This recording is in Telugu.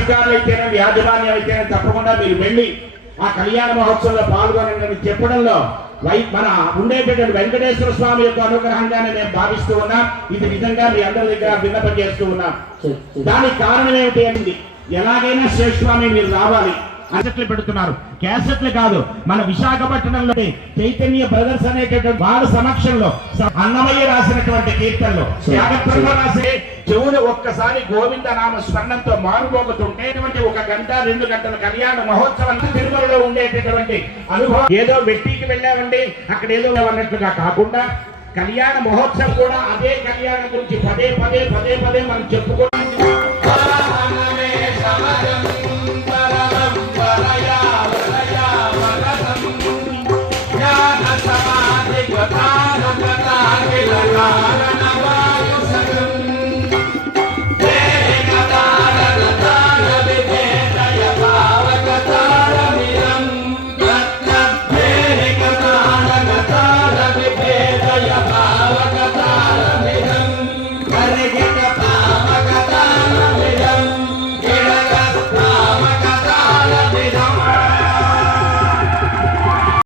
అధికారులు అయితేనే యాజమాన్యం అయితేనే తప్పకుండా మీరు వెళ్ళి ఆ కళ్యాణ మహోత్సవంలో పాల్గొనండి చెప్పడంలో మన ఉండేటటువంటి వెంకటేశ్వర స్వామి యొక్క అనుగ్రహంగానే మేము భావిస్తూ ఉన్నాం. ఇది నిజంగా మీ అందరి దగ్గర విన్నపం చేస్తూ ఉన్నాం. దానికి కారణం ఏమిటి అంటే ఎలాగైనా శ్రేష్ఠస్వామి మీరు రావాలి. క్యాసెట్లు పెడుతున్నారు. క్యాసెట్లు కాదు, మన విశాఖపట్నంలో చైతన్య బ్రదర్స్ అనేటటువంటి వారి సమక్షంలో అన్నమయ్య రాసినటువంటి కీర్తనలు త్యాగప్రభ రాసే చెవులు ఒక్కసారి గోవింద నామ స్మరణంతో మారుమోగుతుంటే ఒక గంట 2 గంటల కళ్యాణ మహోత్సవం తిరుమలలో ఉండేటటువంటి అనుభవం ఏదో వెట్టికి వెళ్ళామండి అక్కడ ఏదో అన్నట్లుగా కాకుండా కళ్యాణ మహోత్సవం కూడా అదే కళ్యాణం గురించి పదే పదే మనం చెప్పుకోవడం